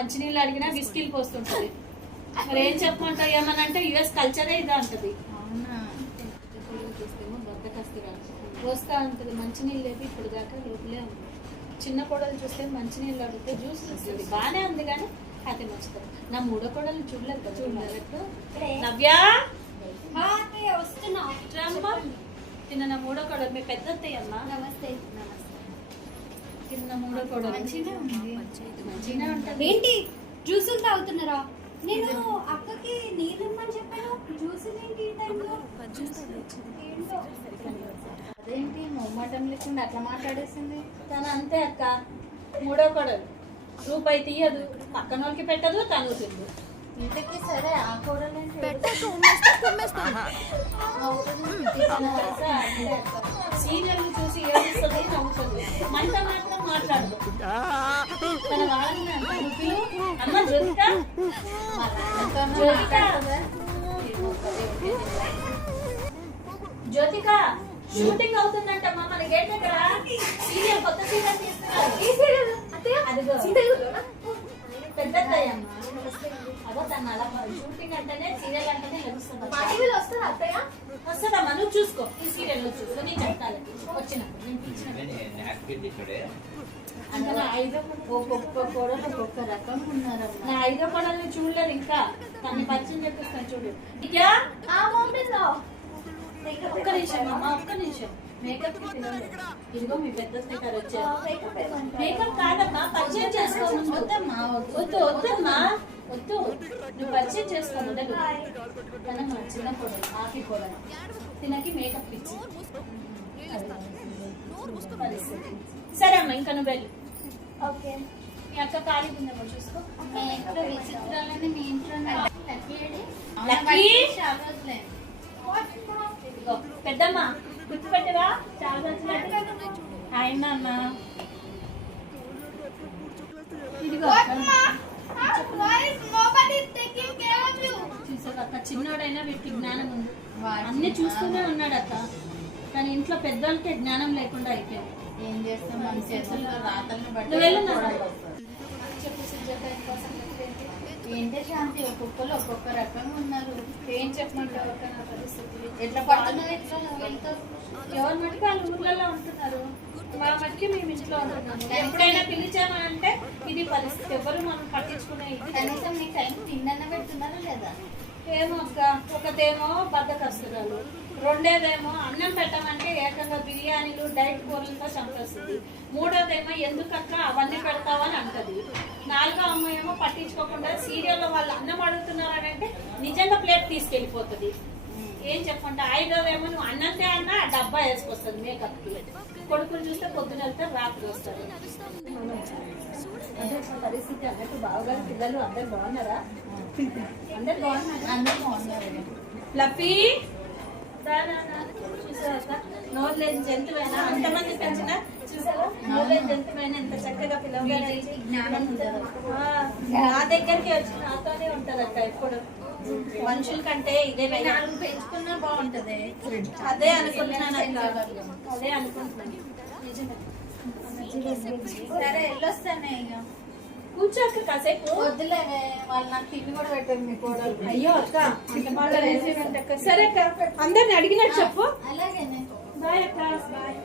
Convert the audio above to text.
మంచినీళ్ళు అడిగినా బిస్కిల్ పోస్తుంటది. మరి ఏం చెప్పమంటావు? ఏమనంటే యుఎస్ కల్చరే ఇదా అంటది. అవునా? చూస్తేమో బద్దకస్తుగా వస్తా ఉంటుంది. మంచినీళ్ళు లేపి ఇప్పుడు దాకా లోపలే ఉంది. చిన్న కోడలు చూస్తే మంచినీళ్ళు అడిగితే జ్యూస్ వస్తుంది. బాగానే ఉంది కానీ అది నచ్చుతుంది. నా మూడో కోడలు చూడలేదు కదా. చూడలేదు. నవ్య వస్తున్నా. తిన్న నా మూడో కోడలు మీ పెద్ద అత్తయ్యమ్మ. నమస్తే. తిన్న మూడో కోడలు మంచిగా ఉంది. మంచిగా ఉంటుంది. ఏంటి జ్యూసులు తాగుతున్నారా? నేను అక్కకి నీళ్ళు ఇమ్మని చెప్పాను. జ్యూసులు ఏంటి ఈ టైంలో? ఏంటో అదేంటి మొమ్మటం లేకుండా అట్లా మాట్లాడేసింది. తను అంతే అక్క. మూడో కోడలు రూపాయి తీయదు, పక్కన వాళ్ళకి పెట్టదు, తను తిందు. ఇంతకీ సరే ఆ కూరలు సీరియల్ చూసి ఏడుస్తుంది, నవ్వుతుంది. మనతో మాత్రం మాట్లాడదు. తన వాళ్ళని అమ్మ జ్యోతిక జ్యోతిక షూటింగ్ అవుతుందంట మన గేట్ దగ్గర. సీరియల్ కొత్త సీరియల్ తీస్తున్నారు. పెద్ద అదో తన అలా షూటింగ్ అంటేనే సీరియల్ అంటేనే లభిస్తుంది. వస్తుందమ్మా, నువ్వు చూసుకో. ఈ సీరియల్ లో చూసుకో. నేను చెప్తాను వచ్చినప్పుడు. అంటే నా ఒక్కొక్క కోడలు ఒక్కొక్క రకం ఉన్నారమ్మా. నా 5వ కోడల్ని చూడలేదు ఇంకా. తన పరిచయం చెప్పిస్తాను చూడు. ఒక్క నిమిషం అమ్మా, ఒక్క నిమిషం. మేకప్ కి పిల్లలు ఇదిగో మీ పెద్ద స్పీకర్ వచ్చారు. మేకప్ కాదమ్మా, పరిచయం చేసుకోను. వద్దమ్మా, వద్దమ్మా, వద్దు. నువ్వు పరిచయం చేసుకో మొదలు. తన మా చిన్న కోడలు, ఆకి కోడలు. తినకి మేకప్ ఇచ్చి సరే అమ్మా, ఇంకా నువ్వు వెళ్ళి. ఓకే. మీ అక్క ఖాళీ ఉందేమో చూసుకో. మీ ఇంట్లో విచిత్రాలని మీ ఇంట్లో పెద్దమ్మ గుర్తుపెట్టవా? చాలా రోజులు ఆయన అన్న చూసాక చిన్నోడైనా వీటికి జ్ఞానం ఉంది. అన్ని చూస్తూనే ఉన్నాడు అక్క. కానీ ఇంట్లో పెద్దోళ్ళకి జ్ఞానం లేకుండా అయిపోయింది. ఏం చేస్తాం? మన చేతుల్లో రాతల్ని బట్టి చెప్పు సుజాత. ఇంకోసం ఏంటే శాంతి, ఒక్కొక్కరు ఒక్కొక్క రకంగా ఉన్నారు. ఏం చెప్పమంటావు అక్క? నా పరిస్థితి ఎట్లా పడుతున్నారు? ఎట్లా వెళ్తారు? ఎవరి మటుకు వాళ్ళు ఊర్లలో ఉంటున్నారు, మా మటుకి మేము ఇంట్లో ఉంటున్నాము. ఎప్పుడైనా పిలిచామంటే ఇది పరిస్థితి. ఎవరు మనం పట్టించుకునే ఇది. కనీసం నీ టైం తిండన్న పెడుతున్నారా లేదా? ఏమో అక్క. ఒకటేమో బద్దకస్తురాలు, రెండేదేమో అన్నం పెట్టమంటే ఏకంగా బిర్యానీలు డైట్ కూరలతో చంపేస్తుంది. మూడోదేమో ఎందుకక్క అవన్నీ పెడతావని అంటది. 4వ అమ్మాయి ఏమో పట్టించుకోకుండా సీరియల్లో వాళ్ళు అన్నం అడుగుతున్నారని అంటే నిజంగా ప్లేట్ తీసుకెళ్ళిపోతుంది. ఏం చెప్పంటే 5వదేమో నువ్వు అన్నంతే అన్నా ఆ డబ్బా వేసుకొస్తుంది మేకప్ కి. కొడుకులు చూస్తే పొద్దున వెళ్తారు, రాత్రి వస్తారు. అదే పరిస్థితి. అన్నట్టు బావగారు పిల్లలు అందరు బాగున్నారా? అందరు బాగున్నారు. లఫీ చూసారా? నోరు లేని జంతువైనా అంతమంది పెంచిన చూసారా? నోరు లేని జంతువైనా ఎంత చక్కగా పిల్లలు జ్ఞానం ఉండదు. నా దగ్గరికి వచ్చి నాతోనే ఉంటది అక్క. ఎప్పుడు మనుషుల కంటే ఇదే పెంచుకున్నా బాగుంటది. అదే అనుకుంటున్నాను అక్క. అదే అనుకుంటున్నాను. సరే వెళ్ళొస్తానే. ఇక కూర్చోక్క కాసేపు. వద్దులేవే, వాళ్ళు నాకు తిండి కూడా పెట్టండి మీ కోడలు. అయ్యో అక్క, సరే అక్క, అందరిని అడిగినట్టు చెప్పు. అలాగే. బాయ్ అక్క. బాయ్.